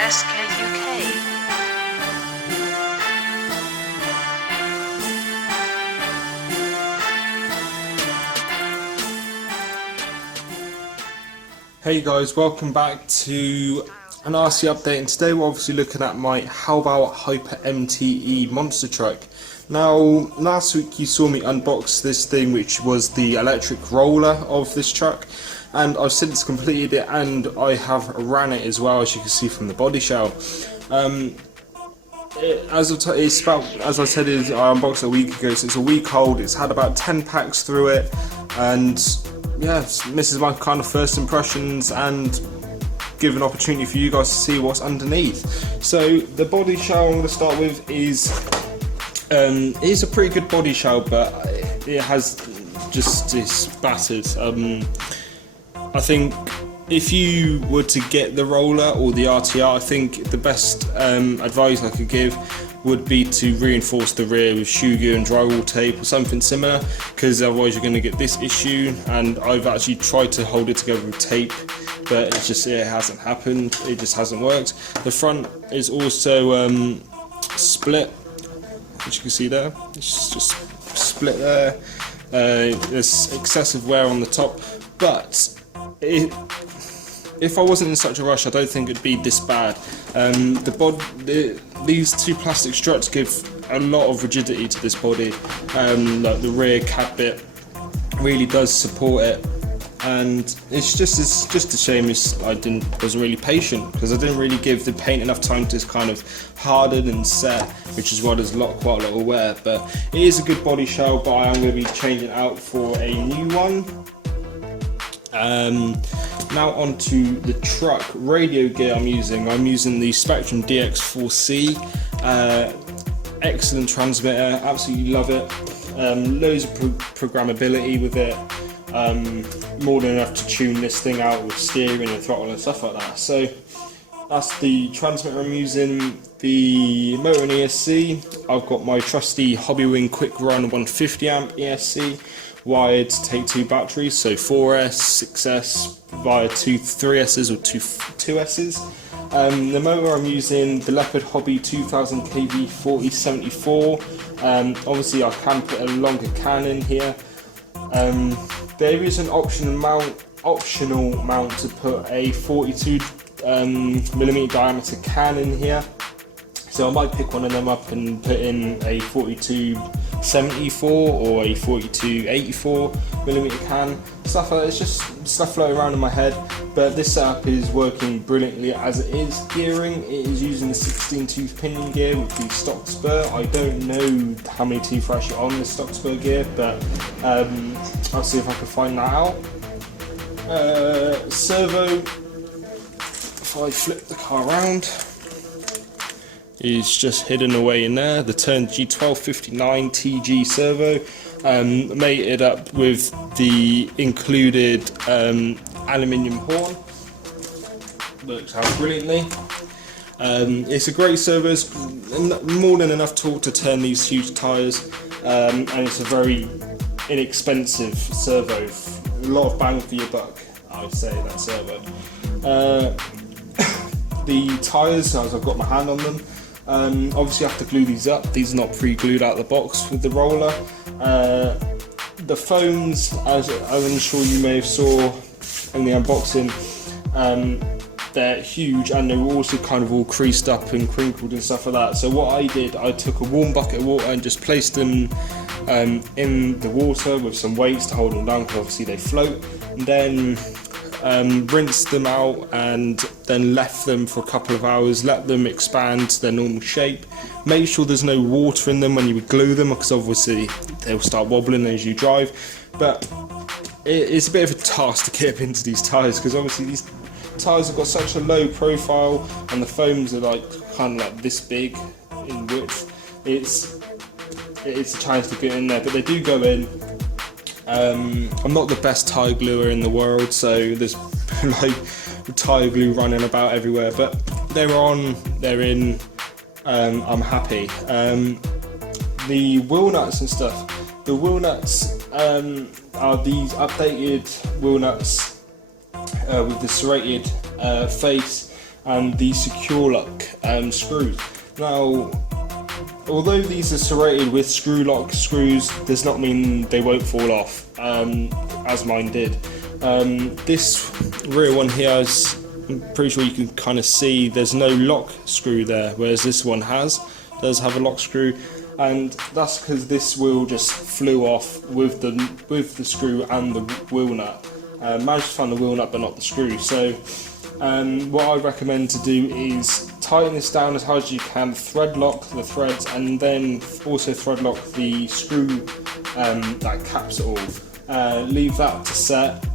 SKUK. Hey guys, welcome back to an RC update, and today we're obviously looking at my HoBao Hyper MTE monster truck. Now, last week you saw me unbox this thing, which was the electric roller of this truck, and I've since completed it and I have ran it as well, as you can see from the body shell. As I said, I unboxed it a week ago, so it's a week old. It's had about 10 packs through it, and yeah, this is my kind of first impressions and give an opportunity for you guys to see what's underneath. So the body shell I'm going to start with is a pretty good body shell, but it has just this battered. I think if you were to get the roller or the RTR, I think the best advice I could give would be to reinforce the rear with shoe glue and drywall tape or something similar, because otherwise you're going to get this issue. And I've actually tried to hold it together with tape, but it hasn't happened. It just hasn't worked. The front is also split, which you can see there. It's just split there. There's excessive wear on the top, but if I wasn't in such a rush, I don't think it'd be this bad. These two plastic struts give a lot of rigidity to this body. Like the rear cab bit really does support it, and it's just a shame I wasn't really patient, because I didn't really give the paint enough time to kind of harden and set, which is why there's quite a lot of wear. But it is a good body shell, but I am going to be changing it out for a new one. Now onto the truck radio gear I'm using the Spectrum DX4C, excellent transmitter, absolutely love it, loads of programmability with it, more than enough to tune this thing out with steering and throttle and stuff like that. So that's the transmitter I'm using. The motor and ESC, I've got my trusty Hobbywing Quicrun 150 amp ESC, wired to take two batteries, so 4S, 6S via 3S's or 2S's. The motor I'm using, the Leopard Hobby 2000 kV 4074. Obviously I can put a longer can in here. There is an optional mount to put a 42mm diameter can in here, so I might pick one of them up and put in a 4274 or a 4284mm can. Stuff like that. It's just stuff floating around in my head, but this setup is working brilliantly as it is. Gearing, it is using the 16 tooth pinion gear with the stock spur. I don't know how many teeth are actually on the stock spur gear, but I'll see if I can find that out. Servo, if I flip the car around, is just hidden away in there. The Turnigy 1259 TG servo, mated up with the included aluminium horn. Works out brilliantly. It's a great servo, it's more than enough torque to turn these huge tyres, and it's a very inexpensive servo. A lot of bang for your buck, I would say, that servo. The tyres, as I've got my hand on them, obviously I have to glue these up. These are not pre-glued out of the box with the roller. The foams, as I'm sure you may have saw in the unboxing, they're huge, and they were also kind of all creased up and crinkled and stuff like that. So what I did, I took a warm bucket of water and just placed them in the water with some weights to hold them down, because obviously they float, and then rinsed them out and then left them for a couple of hours, let them expand to their normal shape. Make sure there's no water in them when you glue them, because obviously they'll start wobbling as you drive. But it's a bit of a task to get up into these tyres, because obviously these tyres have got such a low profile and the foams are kind of like this big in width. It's a challenge to get in there, but they do go in. I'm not the best tyre gluer in the world, so there's like tyre glue running about everywhere, but they're on, they're in, I'm happy. The wheel nuts and stuff, the wheel nuts are these updated wheel nuts with the serrated face and the secure lock screws. Now, although these are serrated with screw lock screws, does not mean they won't fall off, as mine did. This rear one here is, I'm pretty sure you can kind of see there's no lock screw there, whereas this one does have a lock screw, and that's because this wheel just flew off with the screw and the wheel nut. Managed to find the wheel nut but not the screw. So what I recommend to do is tighten this down as hard as you can, thread lock the threads, and then also thread lock the screw that caps it all. Leave that to set.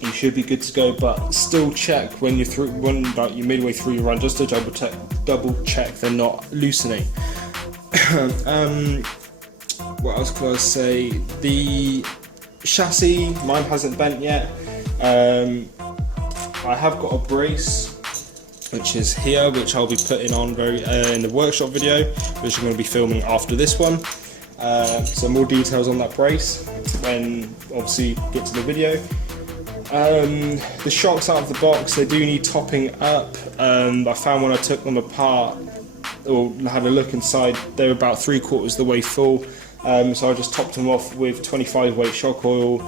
You should be good to go, but still check when you're midway through your run, just to double check they're not loosening. What else could I say? The chassis, mine hasn't bent yet. I have got a brace, which is here, which I'll be putting on in the workshop video, which I'm going to be filming after this one. So more details on that brace when obviously get to the video. The shocks out of the box, they do need topping up. I found when I took them apart or had a look inside, they were about 3/4 the way full. So I just topped them off with 25 weight shock oil.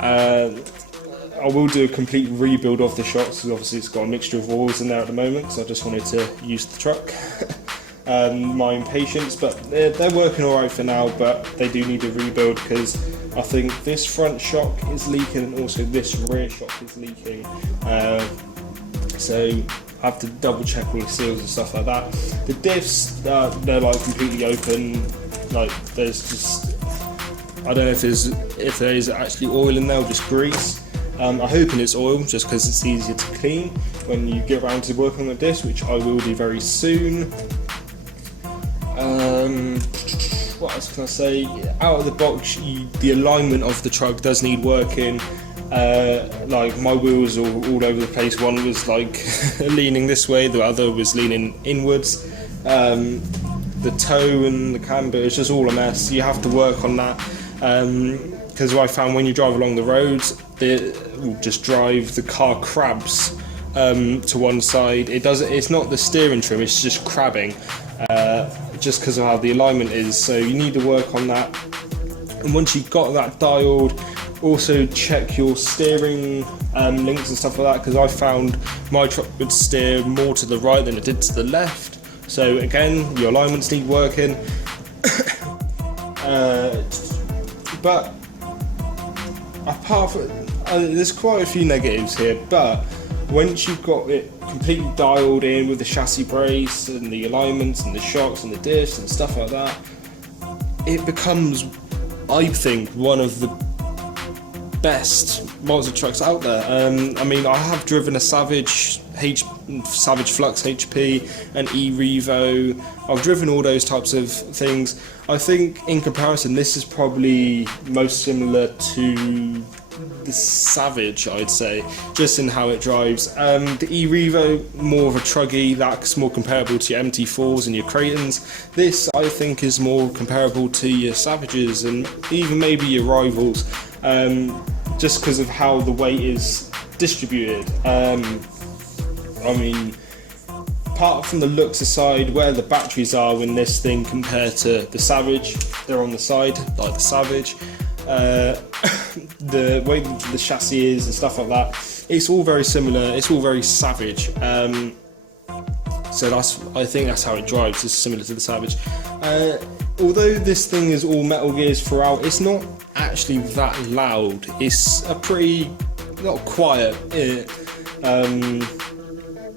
I will do a complete rebuild of the shocks because obviously it's got a mixture of oils in there at the moment, because I just wanted to use the truck. My impatience, but they're working alright for now, but they do need a rebuild because I think this front shock is leaking and also this rear shock is leaking. So I have to double check all the seals and stuff like that. The diffs, they're like completely open. Like there's just, I don't know if there is actually oil in there or just grease. I'm hoping it's oil just because it's easier to clean when you get around to working on the disc, which I will do very soon. What else can I say? Out of the box, the alignment of the truck does need working. Like my wheels are all over the place. One was like leaning this way, the other was leaning inwards. The toe and the camber is just all a mess. You have to work on that because I found when you drive along the roads, the car crabs to one side. It's not the steering trim, it's just crabbing. Just because of how the alignment is, so you need to work on that. And once you've got that dialed, also check your steering links and stuff like that, because I found my truck would steer more to the right than it did to the left. So again, your alignments need working. But apart from there's quite a few negatives here, but once you've got it completely dialed in with the chassis brace and the alignments and the shocks and the diffs and stuff like that, it becomes, I think, one of the best monster trucks out there. I mean, I have driven a Savage Flux HP, an E-Revo. I've driven all those types of things. I think in comparison, this is probably most similar to the Savage, I'd say, just in how it drives. The E-Revo, more of a truggy, that's more comparable to your MT4s and your Creightons. This, I think, is more comparable to your Savages and even maybe your Rivals, just because of how the weight is distributed. I mean, apart from the looks aside, where the batteries are in this thing compared to the Savage, they're on the side, like the Savage. The way the chassis is and stuff like that, it's all very similar, it's all very Savage. So I think that's how it drives, it's similar to the Savage. Although this thing is all Metal Gears throughout, it's not actually that loud. It's a pretty, not quiet,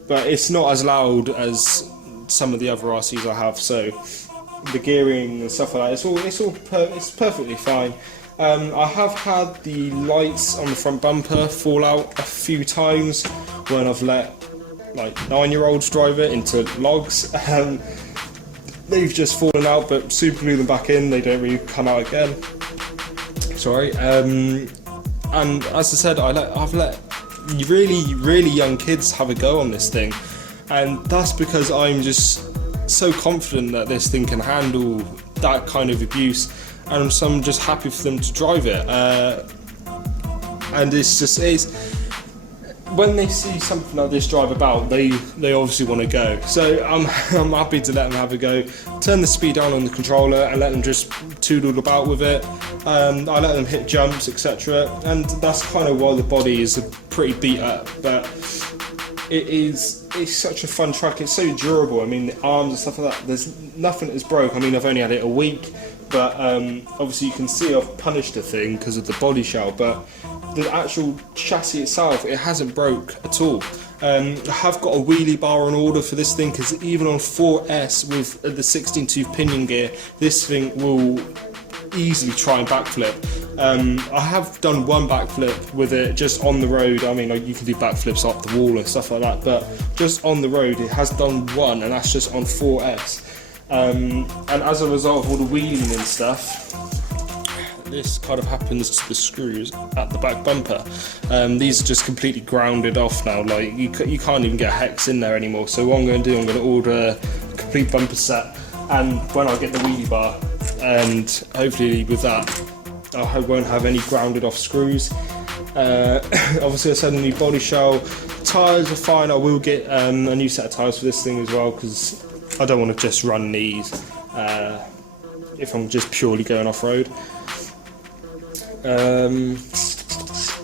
but it's not as loud as some of the other RCs I have. So the gearing and stuff like that, it's perfectly fine. I have had the lights on the front bumper fall out a few times when I've let like 9-year-olds drive it into logs. They've just fallen out, but super glue them back in, they don't really come out again. Sorry. And as I said, I've let really young kids have a go on this thing, and that's because I'm just so confident that this thing can handle that kind of abuse, and so I'm just happy for them to drive it. And when they see something like this drive about, they obviously want to go. So I'm happy to let them have a go. Turn the speed down on the controller and let them just toodle about with it. I let them hit jumps, etc. And that's kind of why the body is pretty beat up. But it's such a fun truck. It's so durable. I mean, the arms and stuff like that, there's nothing that's broke. I mean, I've only had it a week, but obviously you can see I've punished the thing because of the body shell, but the actual chassis itself, it hasn't broke at all. I have got a wheelie bar on order for this thing, because even on 4S with the 16-tooth pinion gear, this thing will easily try and backflip. I have done one backflip with it just on the road. I mean, you can do backflips up the wall and stuff like that, but just on the road it has done one, and that's just on 4S. And as a result of all the wheeling and stuff, this kind of happens to the screws at the back bumper. These are just completely grounded off now. Like you can't even get a hex in there anymore. So what I'm going to do, I'm going to order a complete bumper set, and when I get the wheelie bar, and hopefully with that I won't have any grounded off screws. Obviously I said a new body shell. Tyres are fine. I will get a new set of tyres for this thing as well, because I don't want to just run these if I'm just purely going off-road.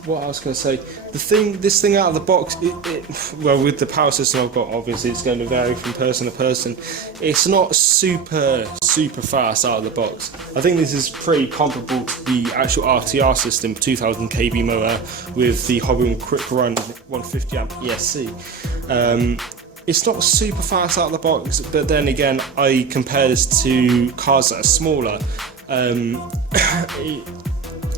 What else can I say? This thing out of the box, well, with the power system I've got, obviously it's going to vary from person to person. It's not super fast out of the box. I think this is pretty comparable to the actual RTR system, 2000 kV motor with the Hobbywing Quicrun 150 amp ESC. It's not super fast out of the box, but then again, I compare this to cars that are smaller.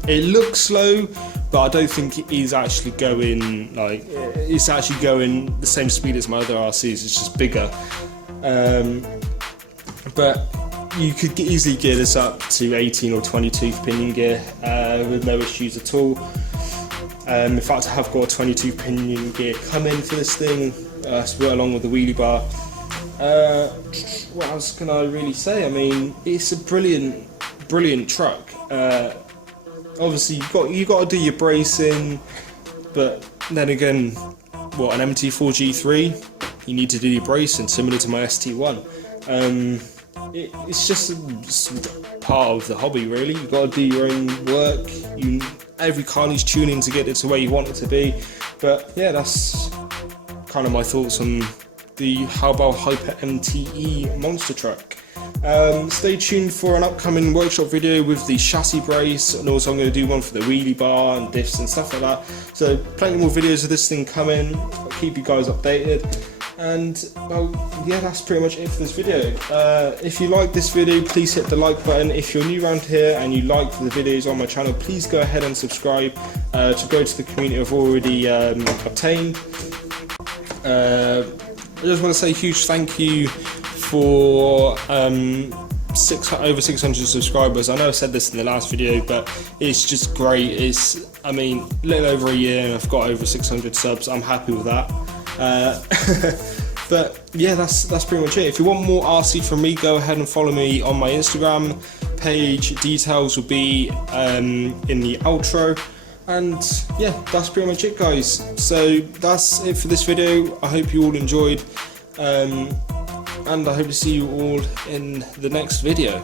It looks slow, but I don't think it is actually going, like, it's actually going the same speed as my other RCs, it's just bigger. But you could easily gear this up to 18 or 20 tooth pinion gear with no issues at all. In fact, I have got a 20 tooth pinion gear coming for this thing, along with the wheelie bar. What else can I really say? I mean, it's a brilliant truck. Obviously you got to do your bracing, but then again, what, an MT4 G3, you need to do your bracing similar to my ST1. It's just part of the hobby, really. You got to do your own work. Every car needs tuning to get it to where you want it to be. But yeah, that's kind of my thoughts on the HoBao Hyper MTE monster truck. Stay tuned for an upcoming workshop video with the chassis brace, and also I'm going to do one for the wheelie bar and diffs and stuff like that. So plenty more videos of this thing coming. I'll keep you guys updated. And well, yeah, that's pretty much it for this video. If you like this video, please hit the like button. If you're new around here and you like the videos on my channel, please go ahead and subscribe to go to the community I've already obtained. I just want to say a huge thank you for over 600 subscribers. I know I said this in the last video, but it's just great. I mean, a little over a year and I've got over 600 subs. I'm happy with that. But yeah, that's pretty much it. If you want more RC from me, go ahead and follow me on my Instagram page. Details will be in the outro. And yeah, that's pretty much it, guys. So that's it for this video. I hope you all enjoyed. And I hope to see you all in the next video.